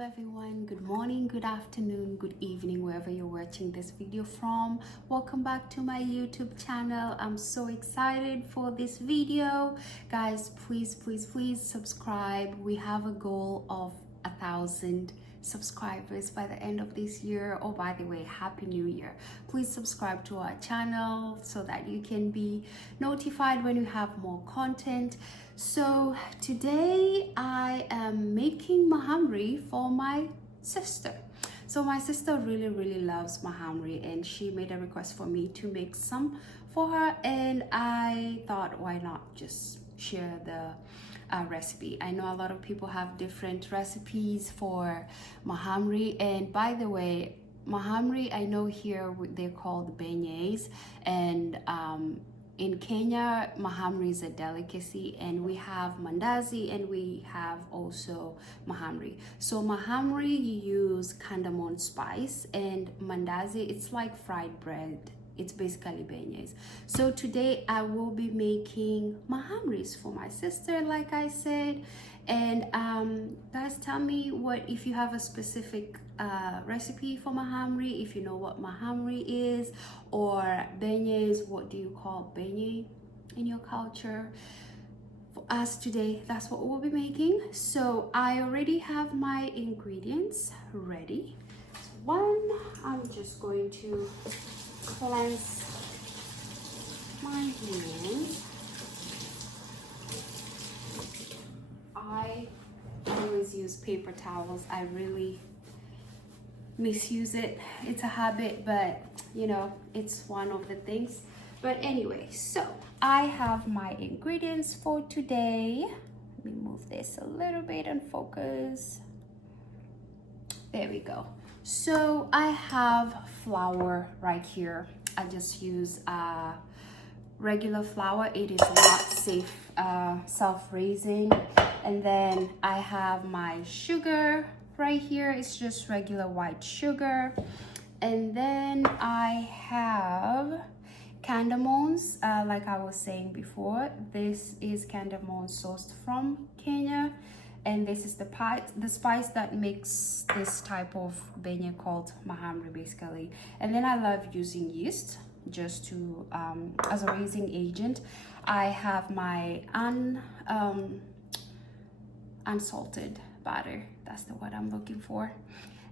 everyone, good morning, good afternoon, good evening, wherever you're watching this video from. Welcome back to my YouTube channel. I'm so excited for this video, guys. Please subscribe. We have a goal of 1,000 subscribers by the end of this year. Oh, by the way, happy new year. Please subscribe to our channel so that you can be notified when we have more content. So today I am making mahamri for my sister. So my sister really loves mahamri, and she made a request for me to make some for her, and I thought, why not just share the recipe. I know a lot of people have different recipes for mahamri, and by the way, mahamri, I know here they're called beignets, and in Kenya, mahamri is a delicacy, and we have mandazi and we have also mahamri. So mahamri, you use cardamom spice, and mandazi, it's like fried bread. It's basically beignets. So today I will be making mahamris for my sister, like I said. And guys, tell me what if you have a specific recipe for mahamri, if you know what mahamri is, or beignets. What do you call beignet in your culture? For us today, that's what we'll be making. So I already have my ingredients ready. So one, I'm just going to cleanse my hands. I always use paper towels. I really misuse it. It's a habit, but you know, it's one of the things. But anyway, so I have my ingredients for today. Let me move this a little bit and focus. There we go. So I have flour right here. I just use regular flour. It is not safe, self-raising. And then I have my sugar right here. It's just regular white sugar. And then I have cardamoms, like I was saying before. This is cardamom sourced from Kenya. And this is the spice that makes this type of beignet called mahamri, basically. And then I love using yeast just to as a raising agent. I have my unsalted butter. That's the word I'm looking for.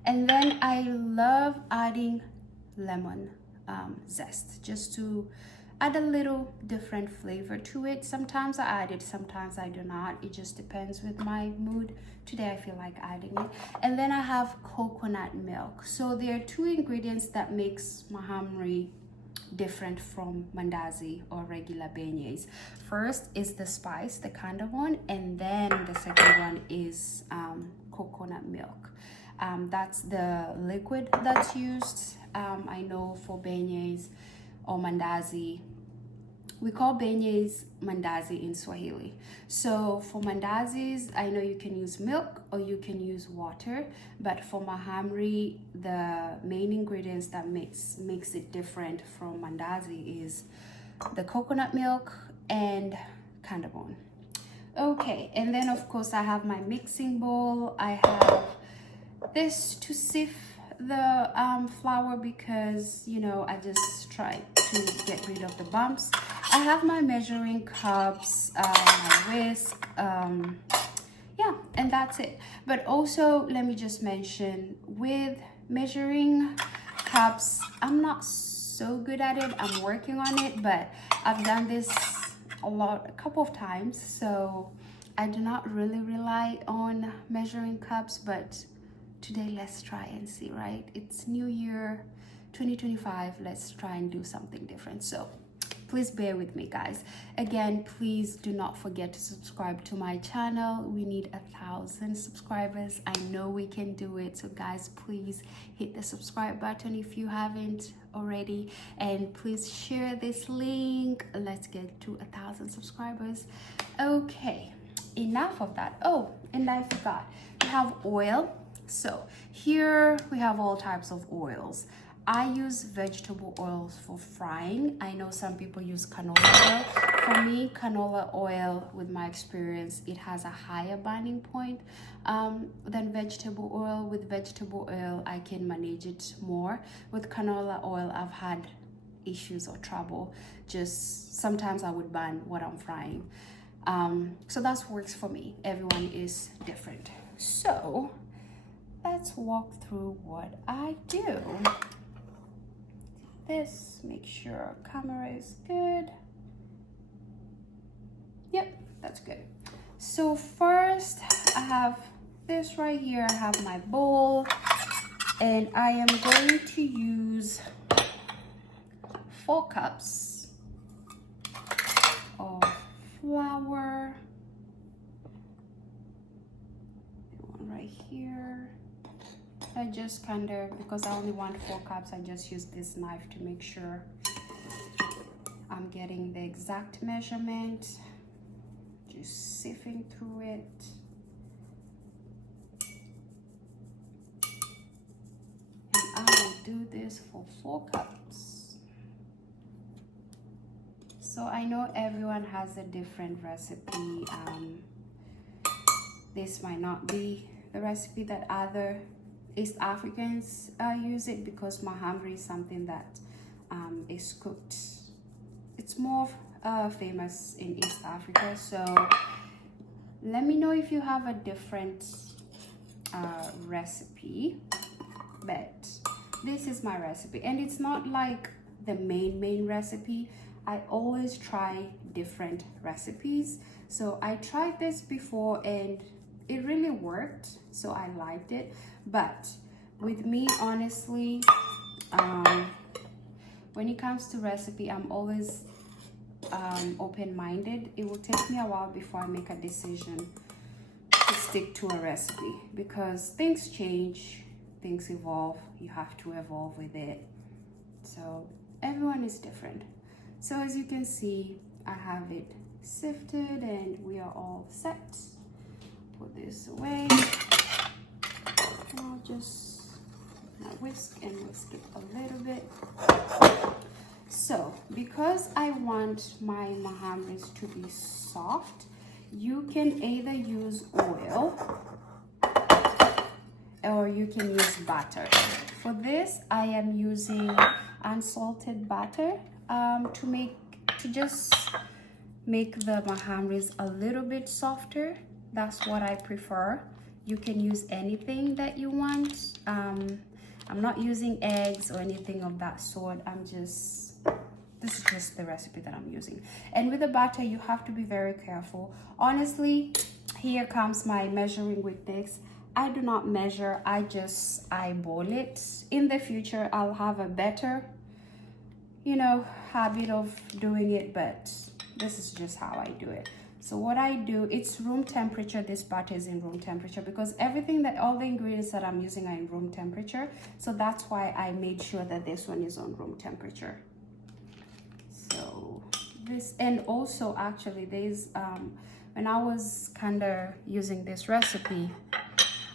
And then I love adding lemon zest just to add a little different flavor to it. Sometimes I add it, sometimes I do not. It just depends with my mood. Today I feel like adding it. And then I have coconut milk. So there are two ingredients that makes mahamri different from mandazi or regular beignets. First is the spice, the cardamom, and then the second one is coconut milk. That's the liquid that's used. I know for beignets or mandazi, we call beignets mandazi in Swahili. So for mandazis, I know you can use milk or you can use water, but for mahamri, the main ingredients that makes it different from mandazi is the coconut milk and cardamom. Okay, and then of course I have my mixing bowl. I have this to sift the flour because, you know, I just try to get rid of the bumps. I have my measuring cups, my whisk, yeah, and that's it. But also, let me just mention, with measuring cups, I'm not so good at it. I'm working on it, but I've done this a couple of times, so I do not really rely on measuring cups. But today, let's try and see, right? It's New Year 2025. Let's try and do something different. So please bear with me, guys. Again, please do not forget to subscribe to my channel. We need 1,000 subscribers. I know we can do it. So guys, please hit the subscribe button if you haven't already, and please share this link. Let's get to 1,000 subscribers. Okay, enough of that. Oh, and I forgot, we have oil. So here we have all types of oils. I use vegetable oils for frying. I know some people use canola oil for me, canola oil, with my experience, it has a higher burning point than vegetable oil. With vegetable oil, I can manage it more. With canola oil, I've had issues or trouble. Just sometimes I would burn what I'm frying. So that works for me. Everyone is different. So let's walk through what I do. This, make sure camera is good. Yep, that's good. So first I have this right here. I have my bowl, and I am going to use 4 cups of flour. One right here. I just kind of, because I only want 4 cups, I just use this knife to make sure I'm getting the exact measurement. Just sifting through it. And I will do this for 4 cups. So I know everyone has a different recipe. This might not be the recipe that other East Africans use it, because mahamri is something that is cooked. It's more famous in East Africa. So let me know if you have a different recipe. But this is my recipe, and it's not like the main recipe. I always try different recipes. So I tried this before and it really worked, so I liked it. But with me, honestly, when it comes to recipe, I'm always open-minded. It will take me a while before I make a decision to stick to a recipe, because things change, things evolve. You have to evolve with it. So everyone is different. So as you can see, I have it sifted and we are all set. Put this away. And I'll just whisk and whisk it a little bit. So because I want my mahamris to be soft, you can either use oil or you can use butter. For this, I am using unsalted butter to just make the mahamris a little bit softer. That's what I prefer. You can use anything that you want. I'm not using eggs or anything of that sort. This is just the recipe that I'm using. And with the butter, you have to be very careful. Honestly, here comes my measuring with this. I do not measure, I just eyeball it. In the future, I'll have a better, habit of doing it, but this is just how I do it. So what I do, it's room temperature. This butter is in room temperature because all the ingredients that I'm using are in room temperature. So that's why I made sure that this one is on room temperature. So this, and also actually there's, when I was kind of using this recipe,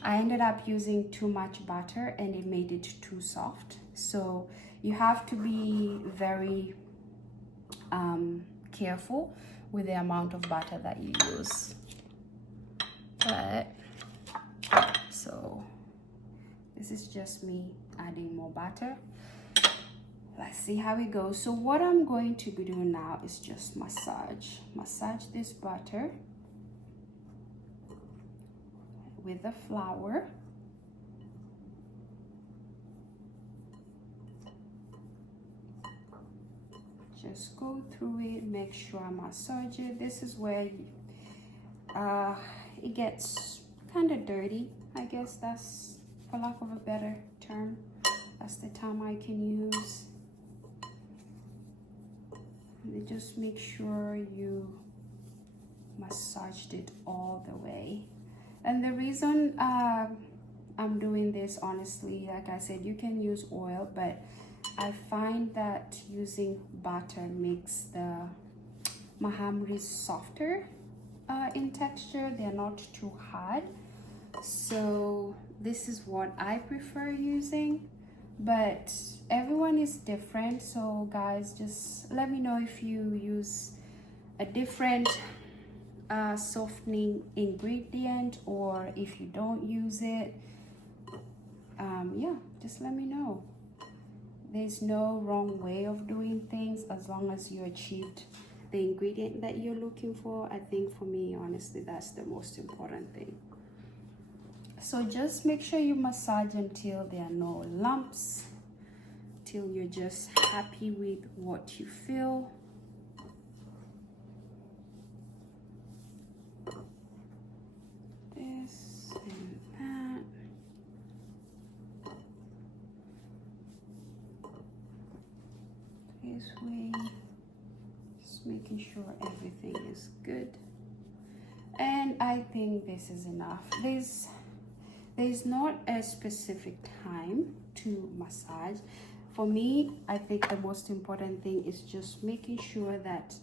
I ended up using too much butter and it made it too soft. So you have to be very careful with the amount of butter that you use. But so this is just me adding more butter. Let's see how it goes. So what I'm going to be doing now is just massage this butter with the flour. Just go through it, make sure I massage it. This is where it gets kind of dirty. I guess that's, for lack of a better term, that's the term I can use. And just make sure you massaged it all the way. And the reason I'm doing this, honestly, like I said, you can use oil, but I find that using butter makes the mahamris softer in texture. They're not too hard. So this is what I prefer using, but everyone is different. So guys, just let me know if you use a different softening ingredient, or if you don't use it, yeah, just let me know. There's no wrong way of doing things as long as you achieved the ingredient that you're looking for. I think for me, honestly, that's the most important thing. So just make sure you massage until there are no lumps, till you're just happy with what you feel. This and that. This way, just making sure everything is good. And I think this is enough. There's not a specific time to massage. For me, I think the most important thing is just making sure that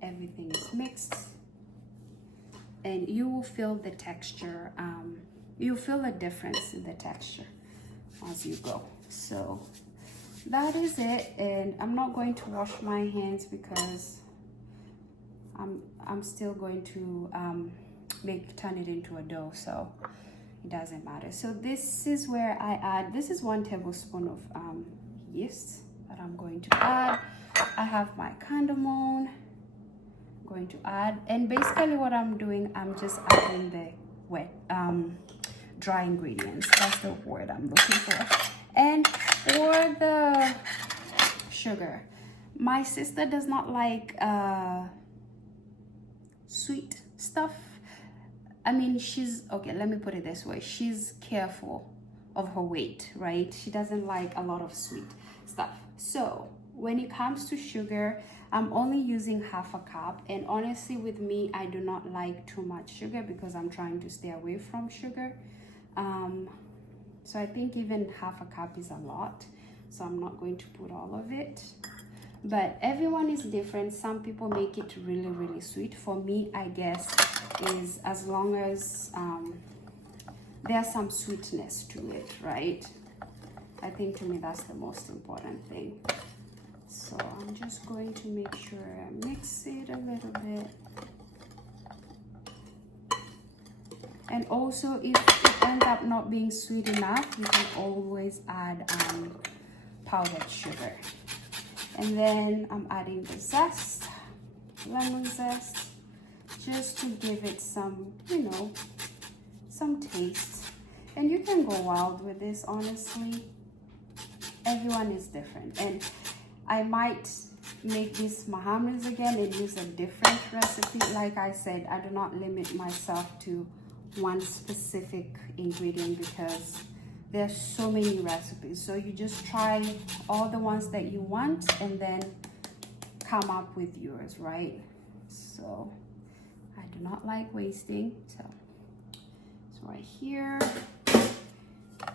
everything is mixed, and you will feel the texture. You'll feel a difference in the texture as you go. So that is it, and I'm not going to wash my hands because I'm still going to turn it into a dough, so it doesn't matter. So this is where I add, this is 1 tablespoon of yeast that I'm going to add. I have my cardamom going to add, and basically what I'm doing, I'm just adding the wet dry ingredients. That's the word I'm looking for. And for the sugar, my sister does not like sweet stuff. I mean, she's okay, let me put it this way, she's careful of her weight, right? She doesn't like a lot of sweet stuff. So when it comes to sugar, I'm only using 1/2 cup, and honestly with me, I do not like too much sugar because I'm trying to stay away from sugar. So I think even 1/2 cup is a lot, so I'm not going to put all of it. But everyone is different. Some people make it really sweet. For me, I guess, is as long as there's some sweetness to it, right? I think to me that's the most important thing. So I'm just going to make sure I mix it a little bit. And also, if it ends up not being sweet enough, you can always add powdered sugar. And then I'm adding the zest, lemon zest, just to give it some, you know, some taste. And you can go wild with this, honestly. Everyone is different. And I might make this Mahamris again and use a different recipe. Like I said, I do not limit myself to one specific ingredient because there's so many recipes. So you just try all the ones that you want and then come up with yours, right? So I do not like wasting. So it's right here.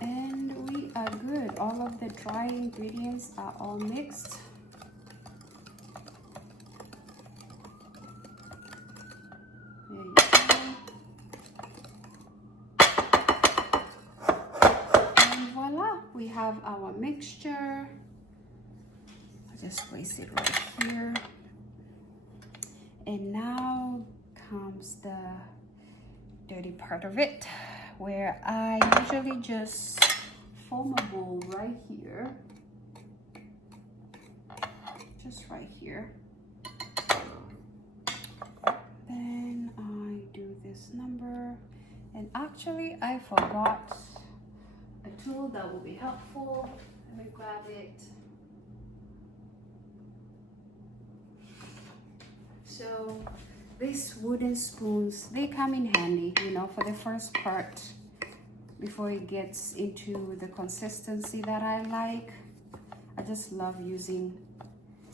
And we are good. All of the dry ingredients are all mixed. There you go. And voila, we have our mixture. I'll just place it right here. And now comes the dirty part of it, where I usually just form a bowl right here, just right here. Then I do this number, and actually I forgot a tool that will be helpful. Let me grab it. So these wooden spoons, they come in handy, you know, for the first part before it gets into the consistency that I like. I just love using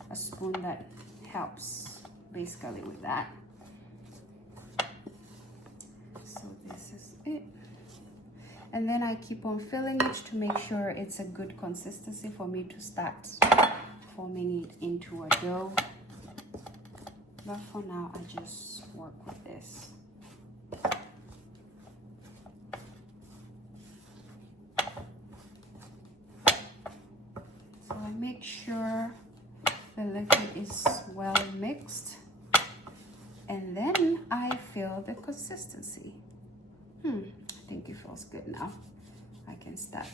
a spoon that helps basically with that. So this is it. And then I keep on filling it to make sure it's a good consistency for me to start forming it into a dough. But for now, I just work with this. So I make sure the liquid is well mixed. And then I feel the consistency. I think it feels good now. I can start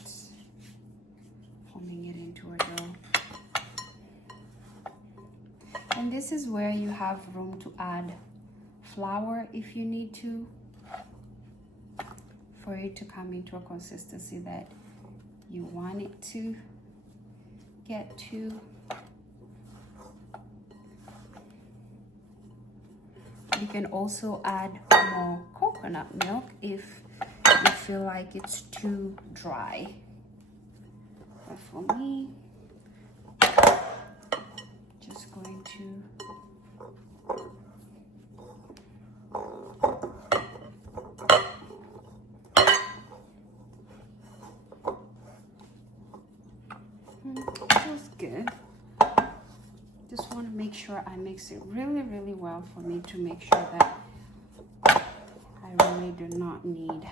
forming it into a dough. And this is where you have room to add flour if you need to, for it to come into a consistency that you want it to get to. You can also add more coconut milk if you feel like it's too dry. But for me, just going to feels good. Just want to make sure I mix it really, really well for me to make sure that I really do not need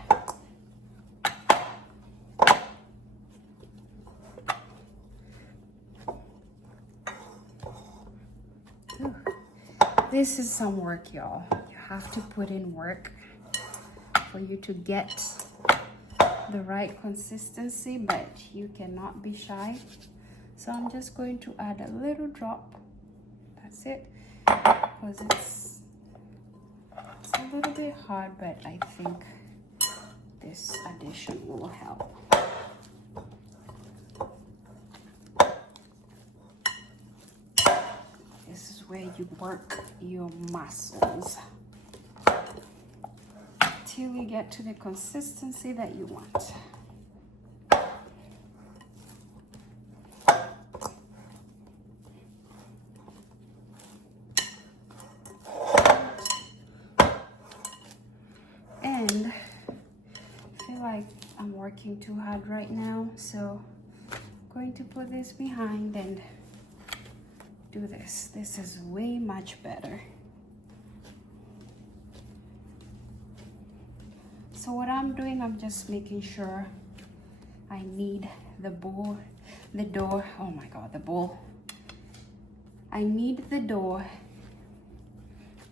This is some work, y'all. You have to put in work for you to get the right consistency, but you cannot be shy. So I'm just going to add a little drop. That's it, because it's a little bit hard, but I think this addition will help. This is where you work your muscles till you get to the consistency that you want. And I feel like I'm working too hard right now, so I'm going to put this behind and do this. This is way much better. So what I'm doing, I'm just making sure I knead the dough. Oh my God, the bowl. I knead the dough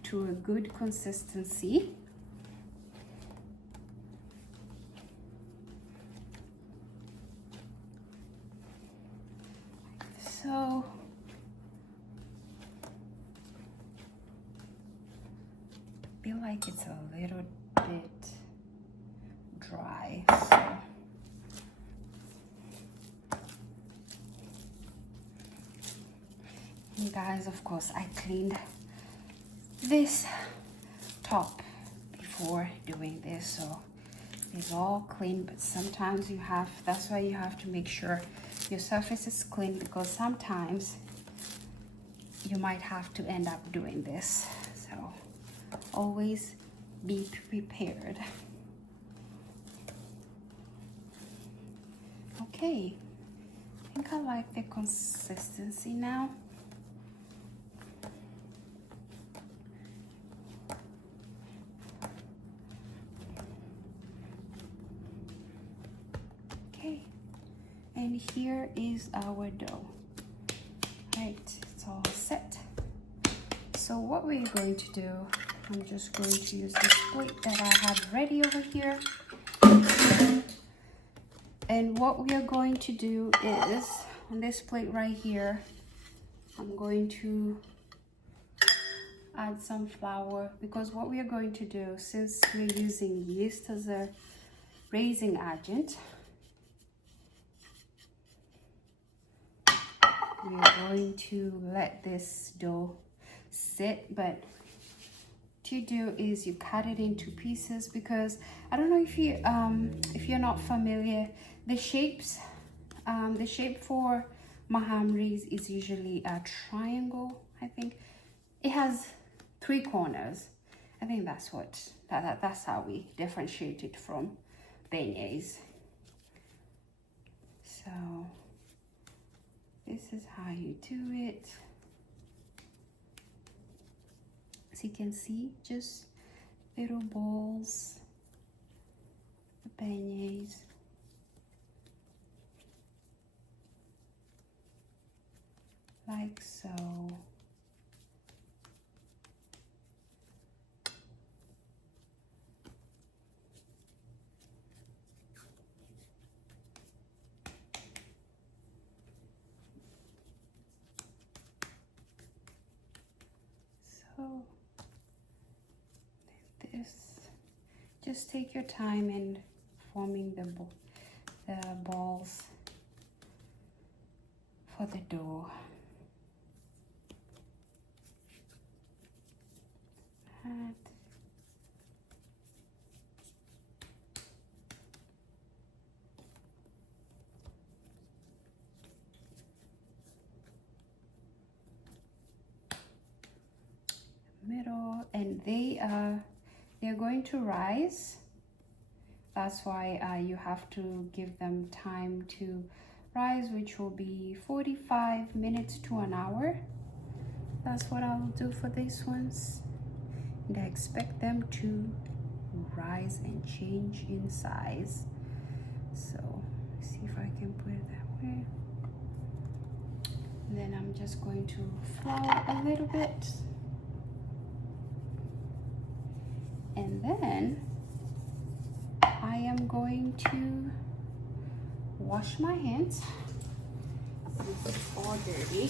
to a good consistency. So I feel like it's a little bit dry, so and guys, of course, I cleaned this top before doing this, so it's all clean. But sometimes you have, that's why you have to make sure your surface is clean, because sometimes you might have to end up doing this. So always be prepared. Okay, I think I like the consistency now. Okay, and here is our dough. Right, it's all set. So what we're going to do, I'm just going to use this plate that I have ready over here. And what we are going to do is, on this plate right here, I'm going to add some flour, because what we are going to do, since we're using yeast as a raising agent, we are going to let this dough sit. But what you do is you cut it into pieces, because I don't know if you're not familiar, the shape for Mahamris is usually a triangle. I think it has 3 corners. I think that's that's how we differentiate it from beignets. So this is how you do it. As you can see, just little balls, the beignets. Like so. just take your time in forming the balls for the dough. Middle, and they're going to rise. That's why you have to give them time to rise, which will be 45 minutes to an hour. That's what I'll do for these ones, and I expect them to rise and change in size. So see if I can put it that way. And then I'm just going to flour a little bit. And then I am going to wash my hands. This is all dirty.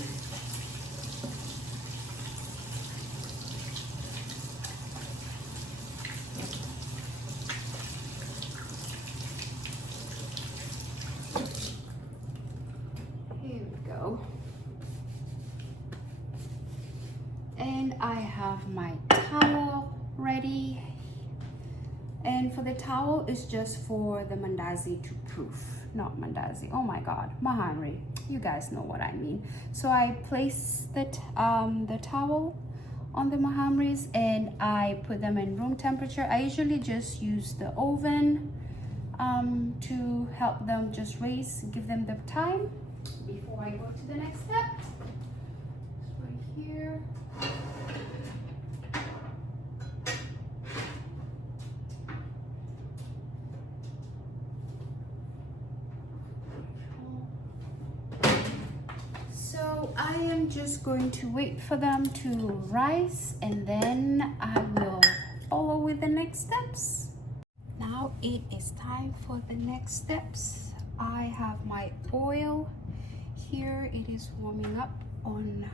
Here we go. And I have my towel ready. And for the towel, it's just for the mandazi to proof, not mandazi. Oh my God, Mahamri, you guys know what I mean. So I place the towel on the Mahamris and I put them in room temperature. I usually just use the oven to help them just raise, give them the time before I go to the next step. It's right here. I am just going to wait for them to rise and then I will follow with the next steps. Now it is time for the next steps. I have my oil here. It is warming up on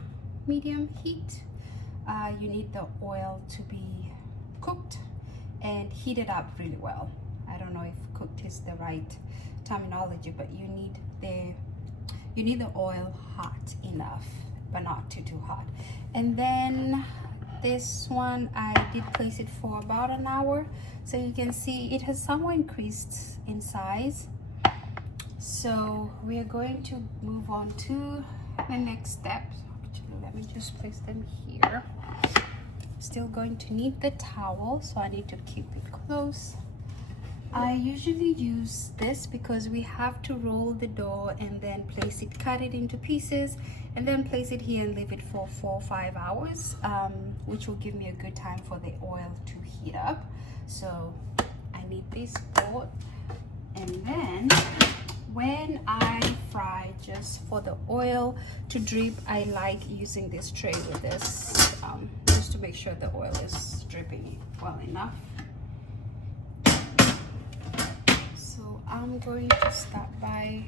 medium heat. You need the oil to be cooked and heated up really well. I don't know if cooked is the right terminology, but you need the oil hot enough, but not too hot. And then this one, I did place it for about an hour. So you can see it has somewhat increased in size. So we are going to move on to the next step. Actually, let me just place them here. Still going to need the towel, so I need to keep it close. I usually use this because we have to roll the dough and then place it, cut it into pieces, and then place it here and leave it for 4 or 5 hours, which will give me a good time for the oil to heat up. So I need this board. And then when I fry, just for the oil to drip, I like using this tray with this, just to make sure the oil is dripping well enough. So I'm going to start by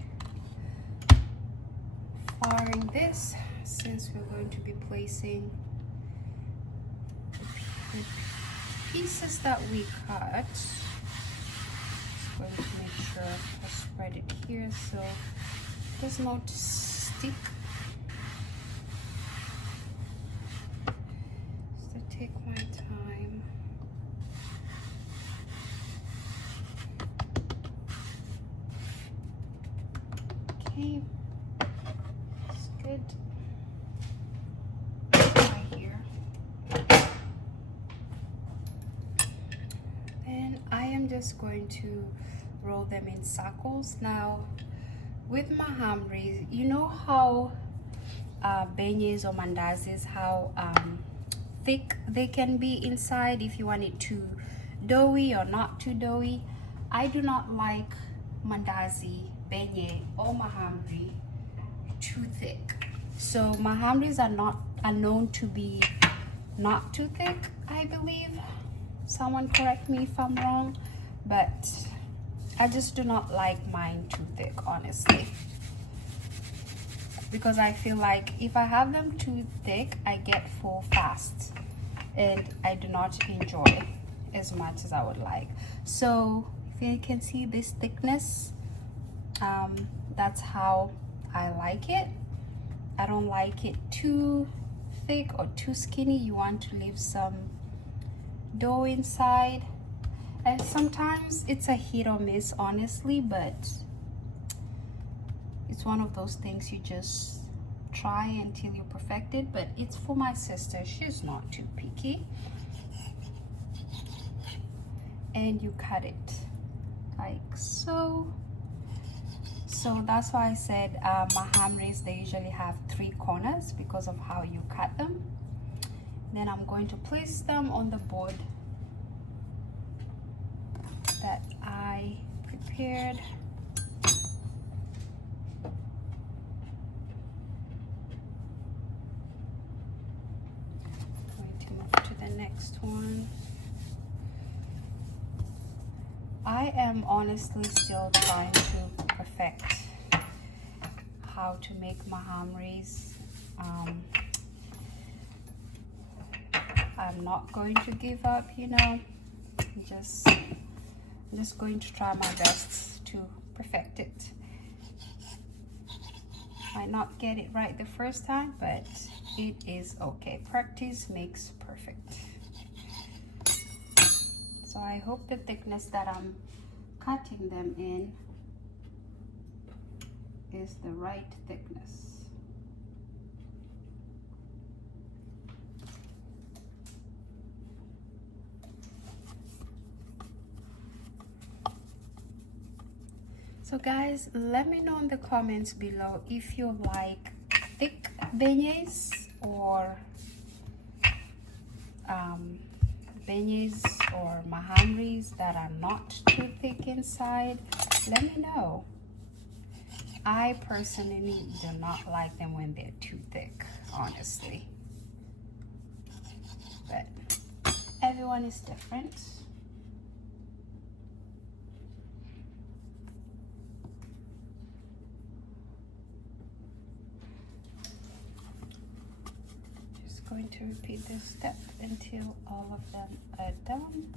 firing this, since we're going to be placing the pieces that we cut. Just going to make sure I spread it here so it does not stick. Just to take my time. Okay, it's good. Right here. Then I am just going to roll them in circles. Now, with Mahamris, you know how beignets or mandazis, how thick they can be inside, if you want it too doughy or not too doughy. I do not like mandazi, beignet, or mahamri too thick. So mahamris are known to be not too thick, I believe. Someone correct me if I'm wrong, but I just do not like mine too thick, honestly, because I feel like if I have them too thick, I get full fast and I do not enjoy as much as I would like. So if you can see this thickness, that's how I like it. I don't like it too thick or too skinny. You want to leave some dough inside, and sometimes it's a hit or miss, honestly, but it's one of those things you just try until you perfect it. But it's for my sister, she's not too picky. And you cut it like so. So that's why I said Mahamris, they usually have 3 corners because of how you cut them. Then I'm going to place them on the board that I prepared. Going to move to the next one. I am honestly still trying to perfect how to make Mahamris. I'm not going to give up, you know. I'm just going to try my best to perfect it. Might not get it right the first time, but it is okay. Practice makes perfect. So I hope the thickness that I'm cutting them in is the right thickness. So guys, let me know in the comments below if you like thick beignets or beignets or Mahamris that are not too thick inside. Let me know. I personally do not like them when they're too thick, honestly. But everyone is different. Going to repeat this step until all of them are done.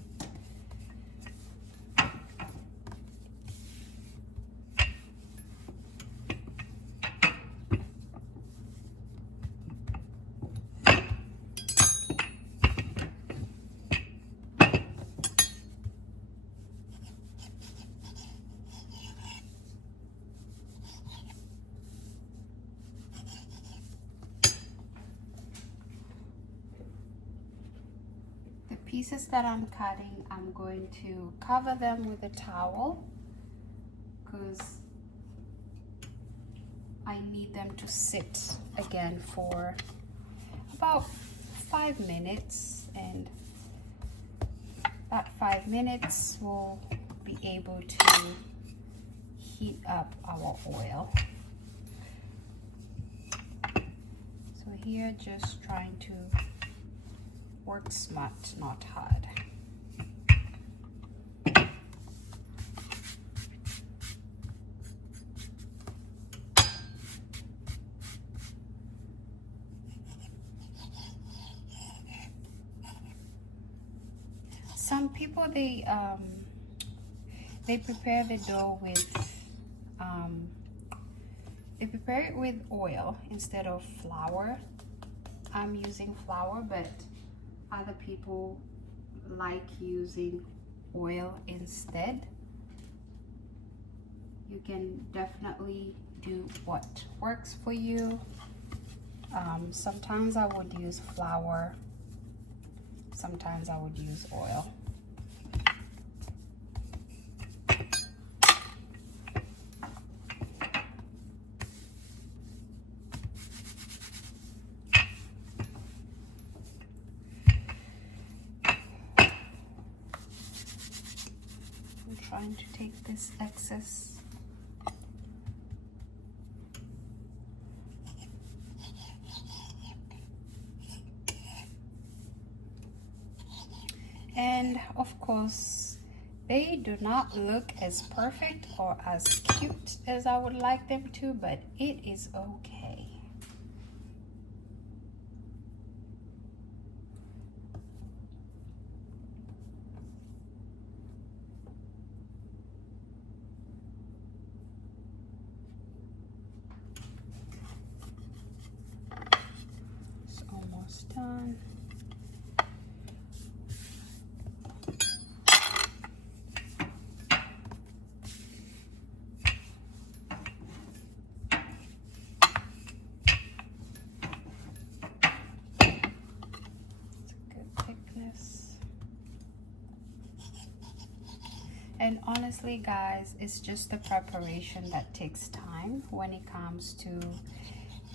Pieces that I'm cutting, I'm going to cover them with a towel because I need them to sit again for about 5 minutes, and that 5 minutes will be able to heat up our oil. So here, just trying to work smart, not hard. Some people, they prepare the dough with they prepare it with oil instead of flour. I'm using flour, but other people like using oil instead. You can definitely do what works for you. Sometimes I would use flour, sometimes I would use oil. Trying to take this excess. And of course, they do not look as perfect or as cute as I would like them to, but it is okay. And honestly, guys, it's just the preparation that takes time when it comes to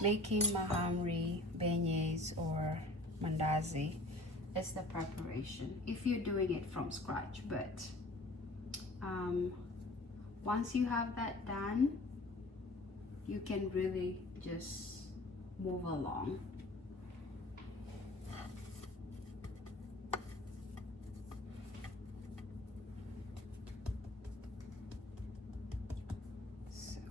making mahamri, beignets, or mandazi. It's the preparation if you're doing it from scratch. But once you have that done, you can really just move along. So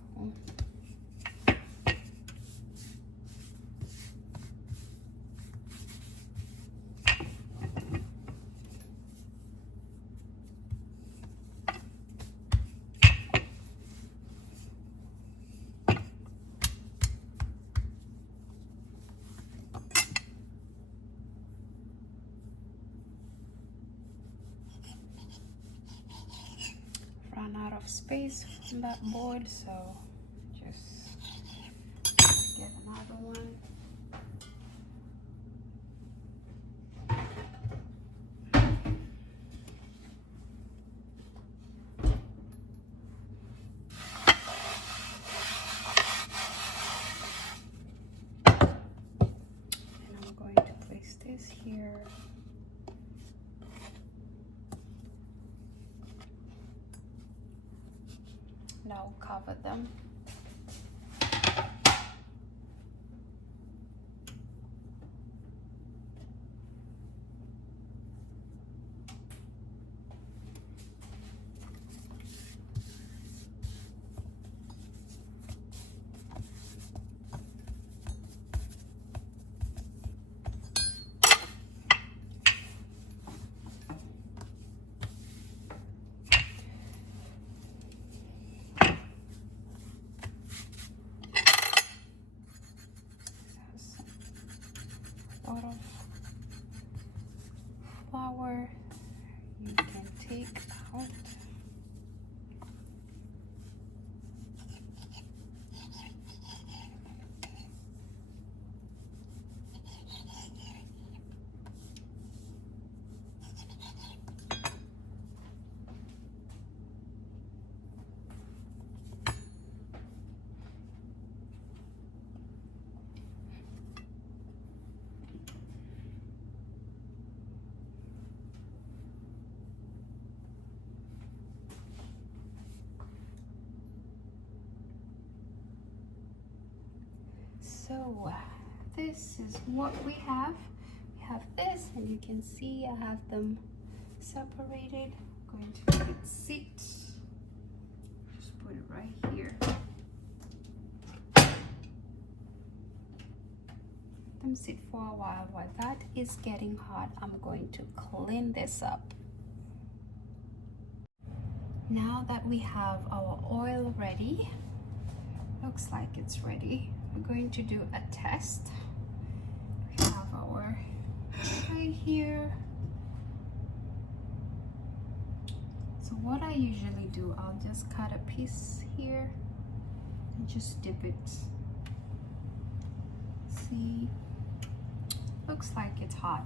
ran out of space on that board, so just get another one. And I'm going to place this here. Now cover them. Lot of flour you can take out. So this is what we have. We have this, and you can see I have them separated. I'm going to let it sit. Just put it right here. Let them sit for a while. While that is getting hot, I'm going to clean this up. Now that we have our oil ready, looks like it's ready. We're going to do a test. We have our tray here. So what I usually do, I'll just cut a piece here and just dip it. See, looks like it's hot.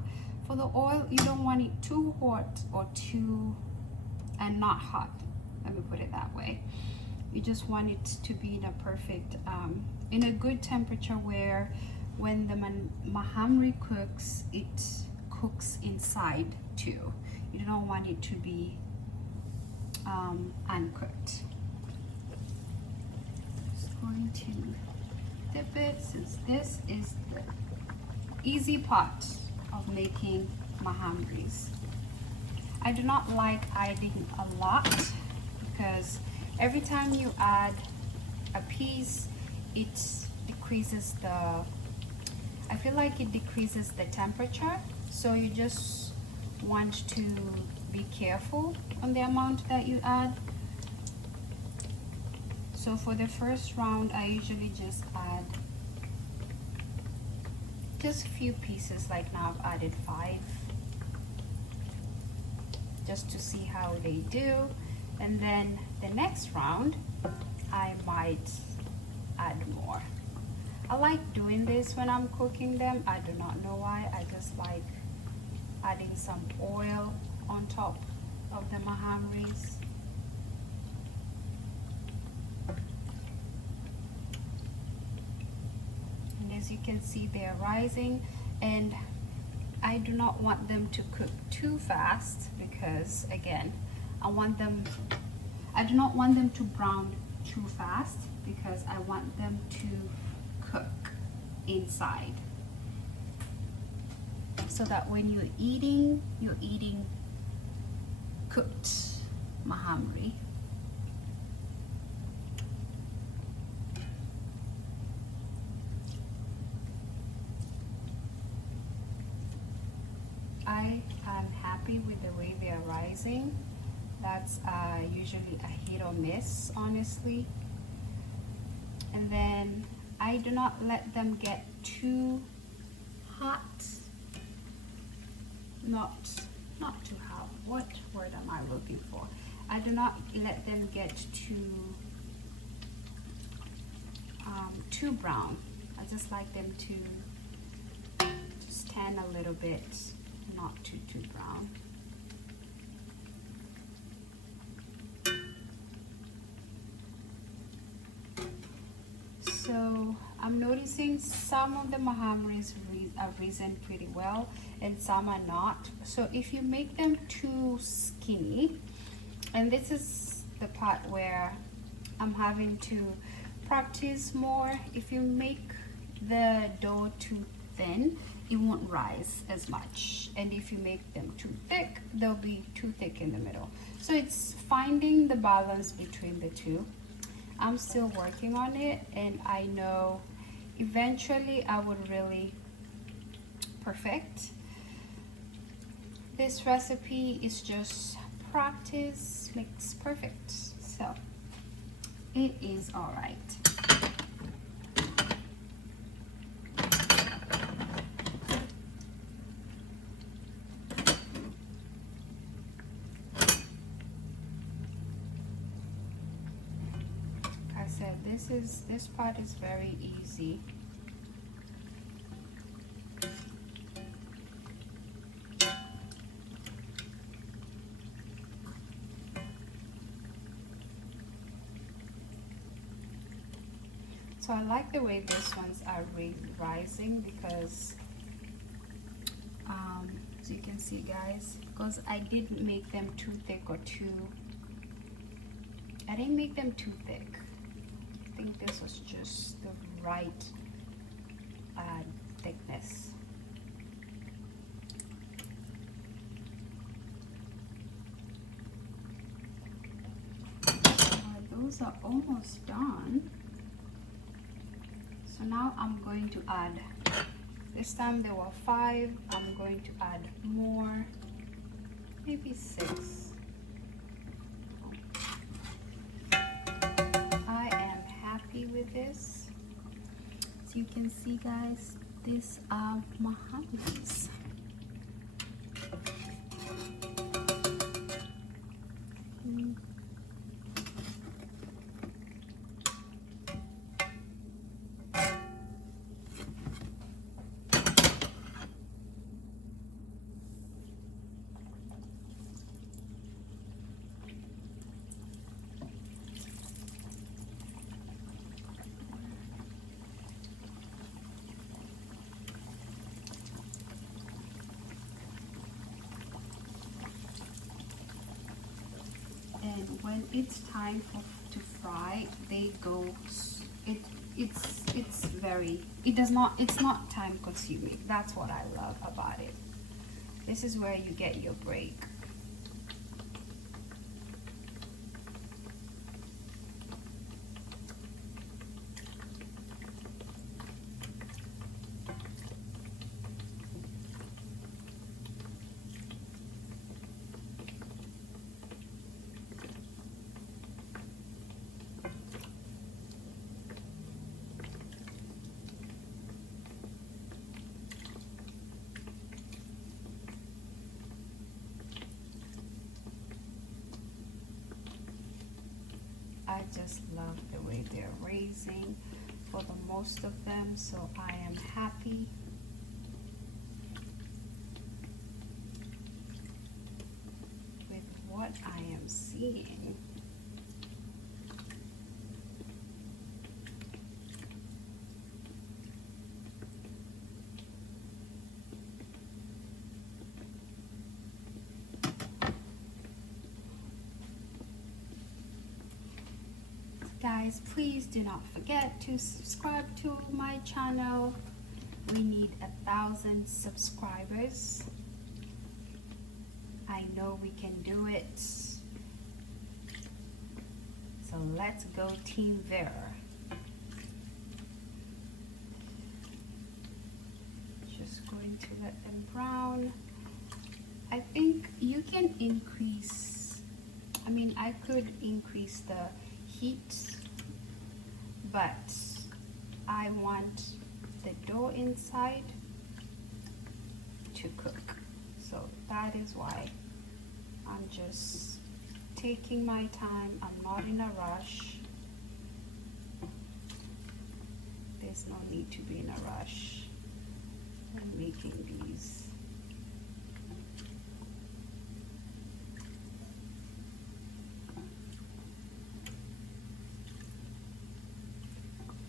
For the oil, you don't want it too hot or too and not hot. Let me put it that way. You just want it to be in a perfect, in a good temperature where when the mahamri cooks, it cooks inside too. You don't want it to be uncooked. Just going to dip it, since this is the easy part of making mahamris. I do not like adding a lot because every time you add a piece, it decreases the, I feel like it decreases the temperature. So you just want to be careful on the amount that you add. So for the first round, I usually just add just a few pieces. Like now I've added 5, just to see how they do. And then the next round, I might add more. I like doing this when I'm cooking them. I do not know why. I just like adding some oil on top of the mahamris. can see they're rising, and I do not want them to cook too fast because again, I do not want them to brown too fast because I want them to cook inside, so that when you're eating cooked mahamri. I am happy with the way they are rising. That's usually a hit or miss, honestly. And then I do not let them get too hot. Not too hot. What word am I looking for? I do not let them get too brown. I just like them to just tan a little bit, not too brown. So I'm noticing some of the mahamris are risen pretty well and some are not. So if you make them too skinny, and this is the part where I'm having to practice more, if you make the dough too thin, it won't rise as much, and if you make them too thick, they'll be too thick in the middle. So it's finding the balance between the two. I'm still working on it, and I know eventually I would really perfect this recipe. Is just practice makes perfect, so it is all right. This part is very easy. So I like the way these ones are rising because as you can see, guys, because I didn't make them too thick or I didn't make them too thick. I think this was just the right thickness. Those are almost done. So now I'm going to add, this time there were 5, I'm going to add more, maybe 6. With this, so you can see, guys, these are mahamris. And when it's time to fry, they go. It's not time consuming. That's what I love about it. This is where you get your break. I just love the way they're raising for the most of them, so I am happy. With what I am seeing. guys, please do not forget to subscribe to my channel. We need 1,000 subscribers. I know we can do it. So let's go Team Vera. Just going to let them brown. I think you can increase, I could increase the heat, but I want the dough inside to cook. So that is why I'm just taking my time. I'm not in a rush. There's no need to be in a rush. I'm making these.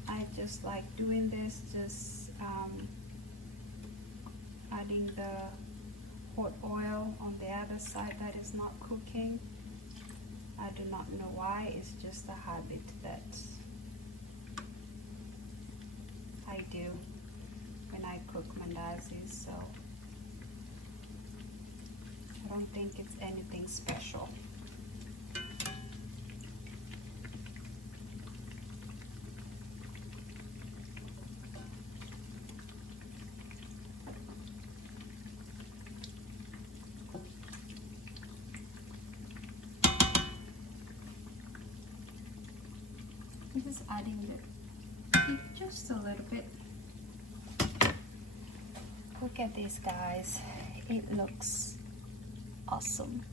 I just like doing this, just adding the hot oil on the other side that is not cooking. I do not know why, it's just a habit that I do when I cook mandazis, so I don't think it's anything special. I'm just adding it just a little bit. Look at this, guys. It looks awesome.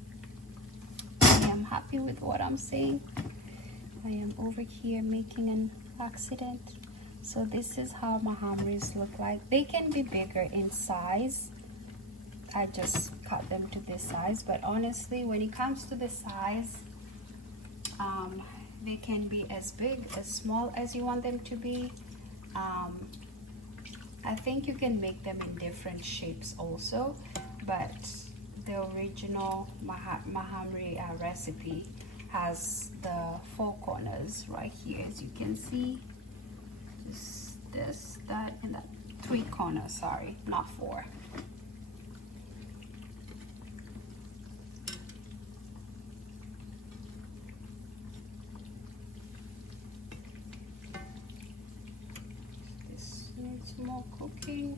I am happy with what I'm seeing. I am over here making an accident. So this is how Mahamris look like. They can be bigger in size. I just cut them to this size, but honestly, when it comes to the size, they can be as big, as small as you want them to be. I think you can make them in different shapes also, but the original Mahamri recipe has the 4 corners right here, as you can see. Just this, that, and that. 3 corners, sorry, not 4. Needs more cooking.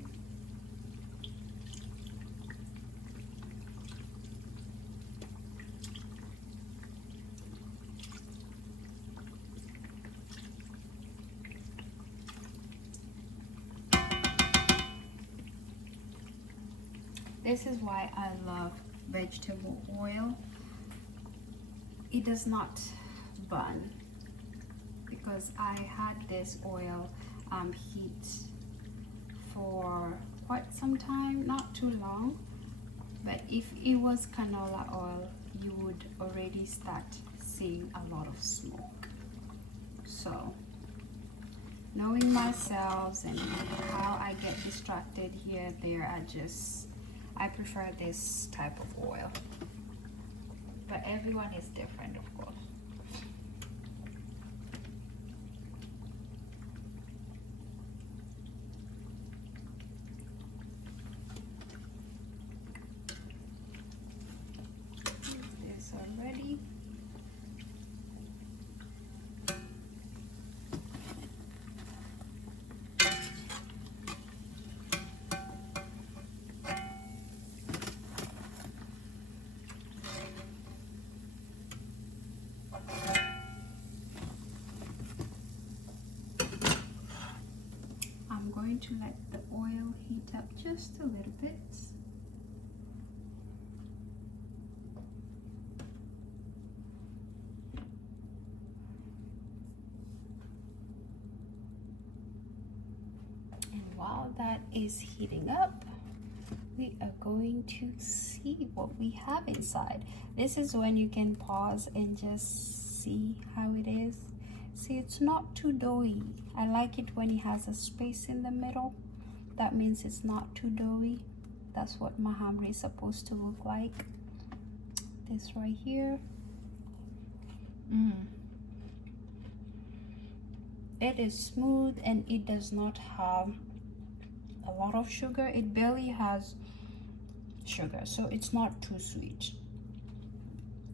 This is why I love vegetable oil. It does not burn, because I had this oil heat for quite some time, not too long, but if it was canola oil, you would already start seeing a lot of smoke. So knowing myself and how I get distracted here and there, I prefer this type of oil, but everyone is different, of course. Already. I'm going to let the oil heat up just a little bit. While that is heating up, we are going to see what we have inside. This is when you can pause and just see how it is. See, it's not too doughy. I like it when it has a space in the middle. That means it's not too doughy. That's what Mahamri is supposed to look like. This right here. it is smooth and it does not have a lot of sugar. It barely has sugar, so it's not too sweet.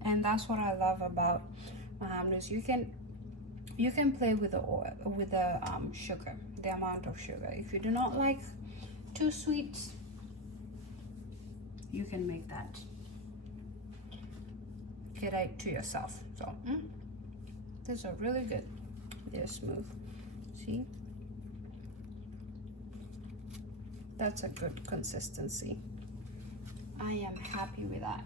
And that's what I love about Mahamris. You can play with the oil, with the sugar, the amount of sugar. If you do not like too sweet, you can make that it to yourself. So these are really good. They're smooth. See, that's a good consistency. I am happy with that.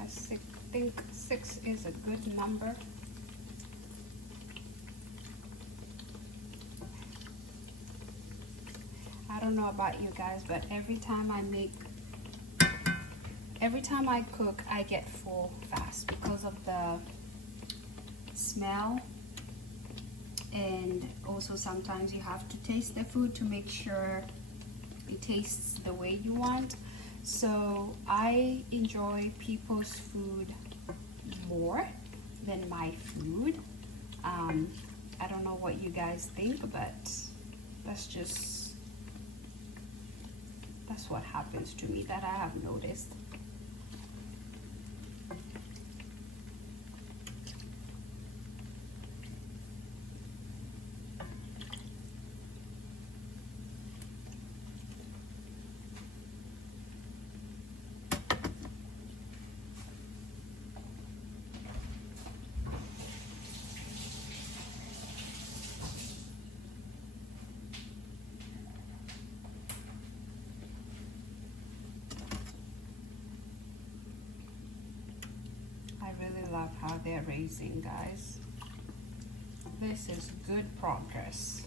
I think 6 is a good number. I don't know about you guys, but every time I cook, I get full fast because of the smell, and also sometimes you have to taste the food to make sure it tastes the way you want. So I enjoy people's food more than my food. I don't know what you guys think, but that's what happens to me, that I have noticed. I really love how they're raising, guys. This is good progress.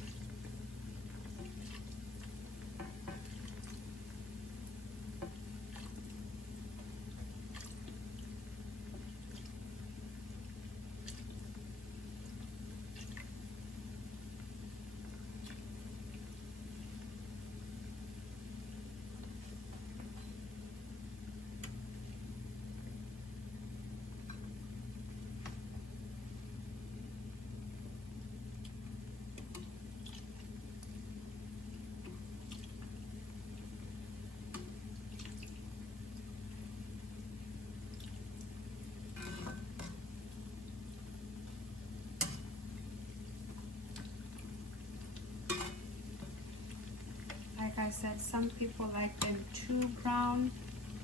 Like I said, some people like them too brown.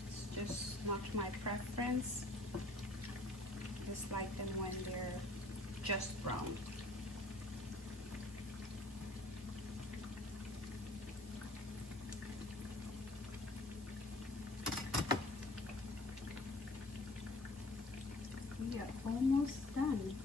It's just not my preference. Just like them when they're just brown. We are almost done.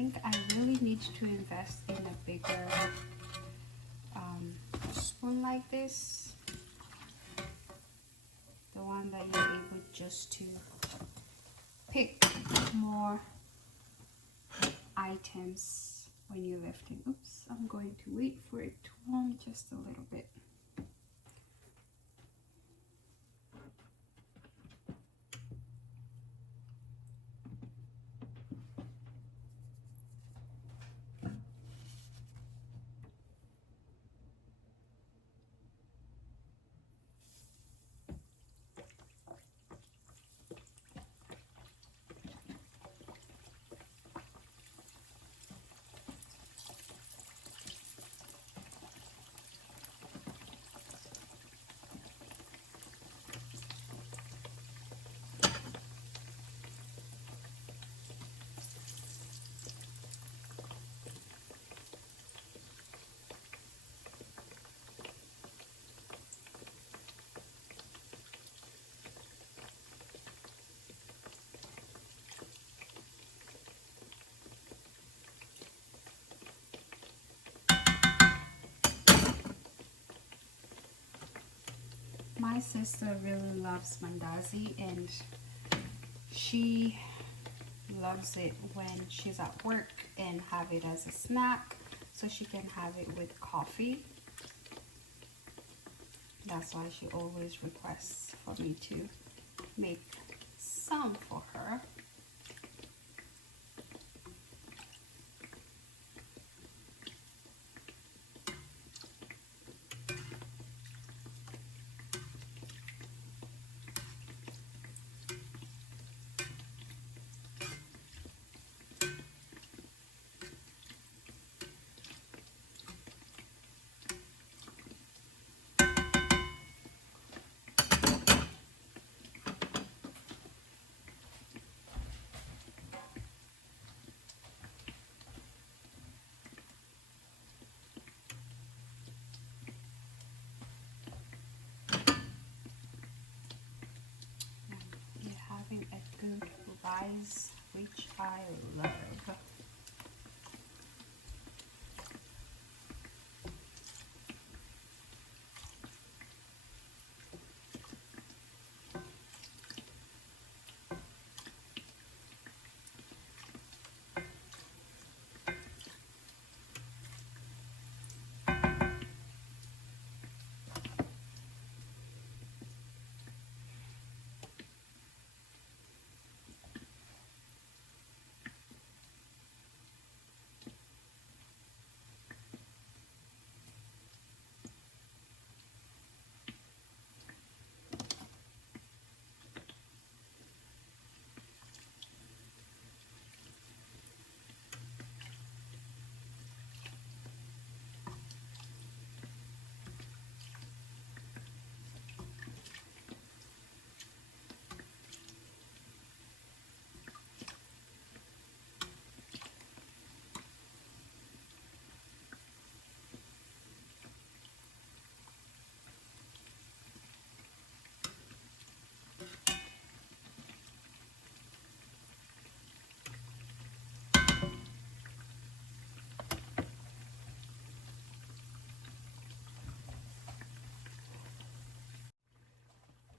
think I really need to invest in a bigger spoon like this. The one that you're able just to pick more items when you're lifting. Oops, I'm going to wait for it to warm just a little bit. My sister really loves mandazi, and she loves it when she's at work and have it as a snack, so she can have it with coffee. That's why she always requests for me to make some for her. A good rise, which I love.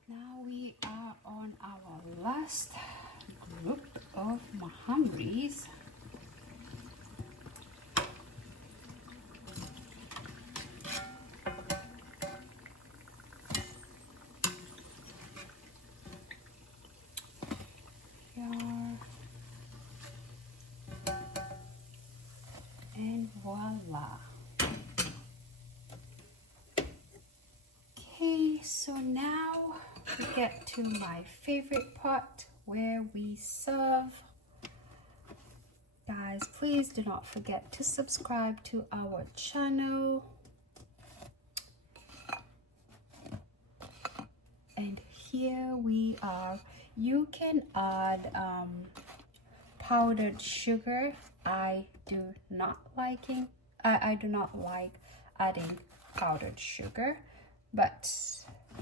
Now we are on our last group of Mahamris. And voila. Okay, so now we get to my favorite part where we serve. Guys, please do not forget to subscribe to our channel. And here we are. You can add powdered sugar. I do not like adding powdered sugar, but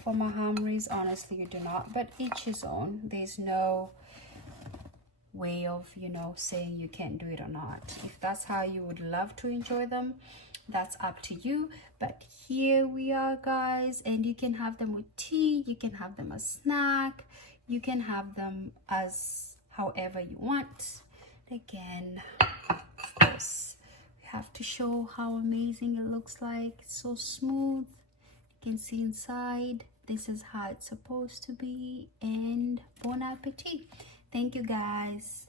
for Mahamris, honestly, you do not. But each his own. There's no way of, you know, saying you can't do it or not. If that's how you would love to enjoy them, that's up to you. But here we are, guys, and you can have them with tea, you can have them as snack, you can have them as however you want. Again, of course, we have to show how amazing it looks like. It's so smooth, you can see inside. This is how it's supposed to be. And bon appetit. Thank you, guys.